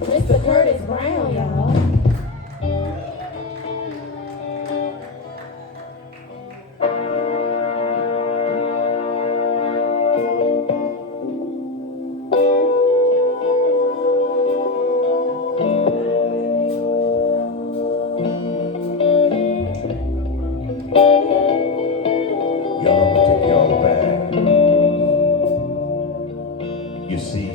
Mr. Curtis Brown, y'all. Y'all, I'm gonna take y'all back. You see,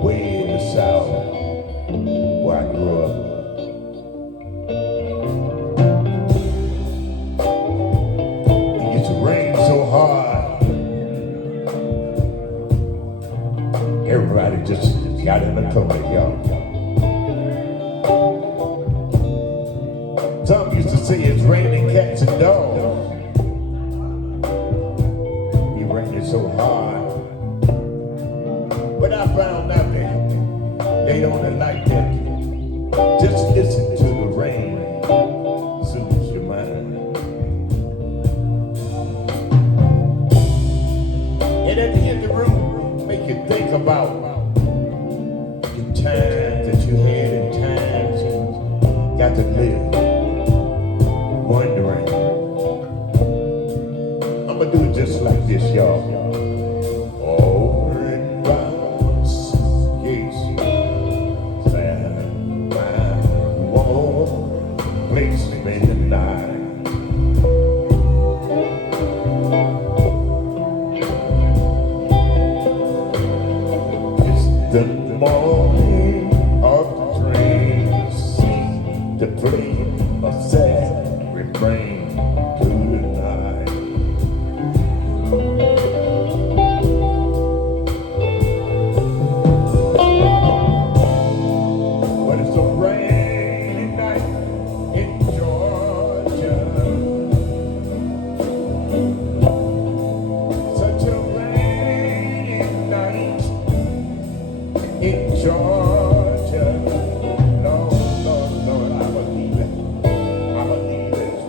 way in the South, where I grew up, it used to rain so hard, everybody just got in the toilet, y'all. Some used to say it's raining cats and dogs. It raining so hard. But I found out that they only like that. Just listen to the rain, soothes your mind. And at the end of the room, make you think about the times that you had and times you got to live. Wondering. I'ma do it just like this, y'all. Over and round, yes, found my warm place in the night. It's the morning of the train, see the train of sad refrain to the night. But it's a rainy night in Georgia. Such a rainy night in Georgia. Lord, Lord, Lord, I believe it. I believe it's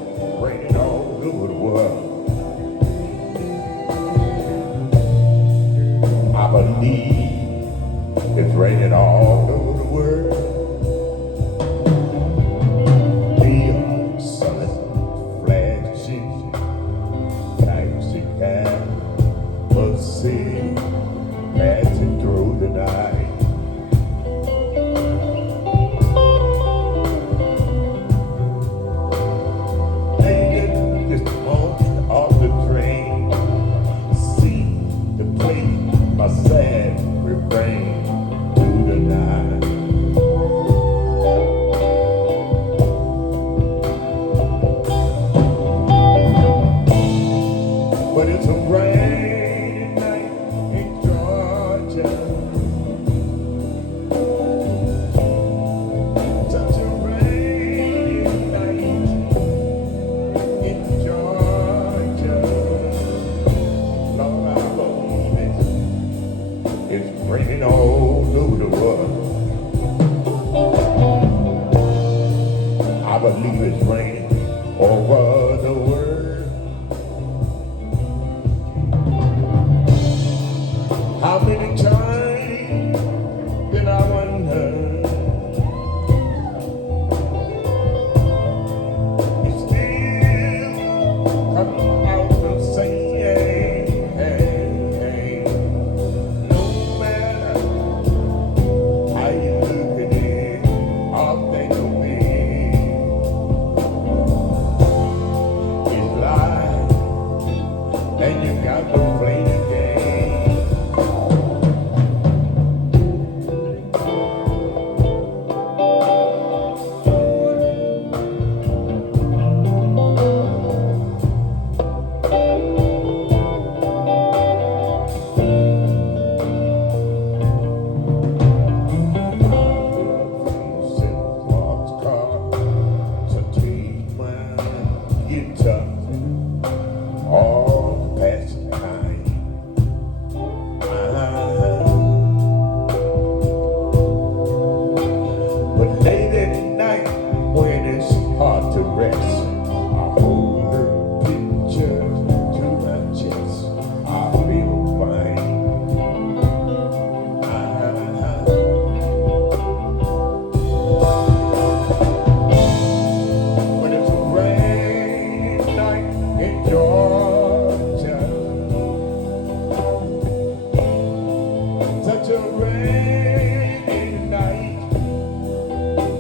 raining all over the world. I believe it's raining all over the world. The sun flashing, taxi cab, buses passing through the night. Just on off the train, see the plane, my sad refrain to the night. But it's a rainy night in Georgia. Such a rainy night in Georgia. Lord, I believe it. It's raining all over the world. I believe it's raining over the world. How many times did I wonder? You still come out the same. No matter how you look at it, all things will be. a rainy night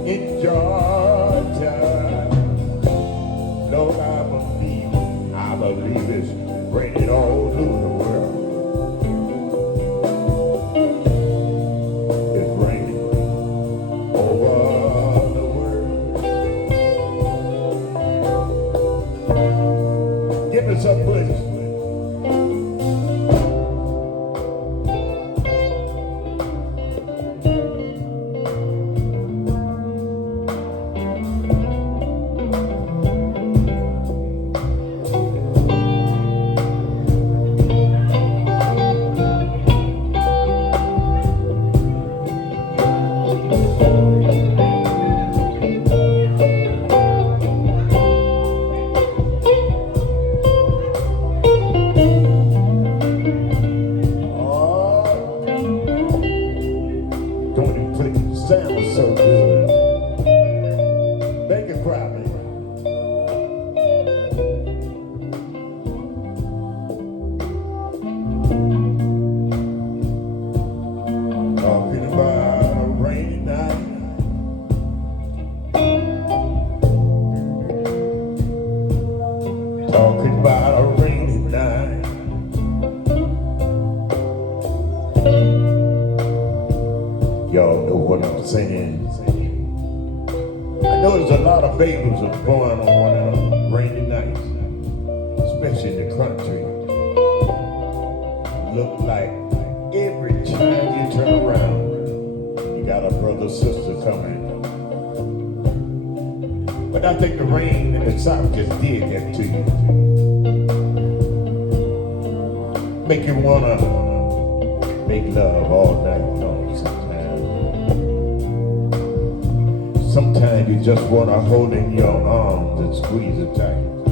in Georgia. Lord, I believe it's raining all through the world. It's raining over the world. Give me some please. Sound was so good. Make it cry, baby. Talking about a rainy night. Talking about a rainy night. Y'all know what I'm saying. I know there's a lot of babies that are born on one of them rainy nights, especially in the country. Look like every time you turn around, you got a brother or sister coming. But I think the rain in the south just did that to you. Make you wanna make love all night long. Sometimes you just want to hold in your arms and squeeze it tight.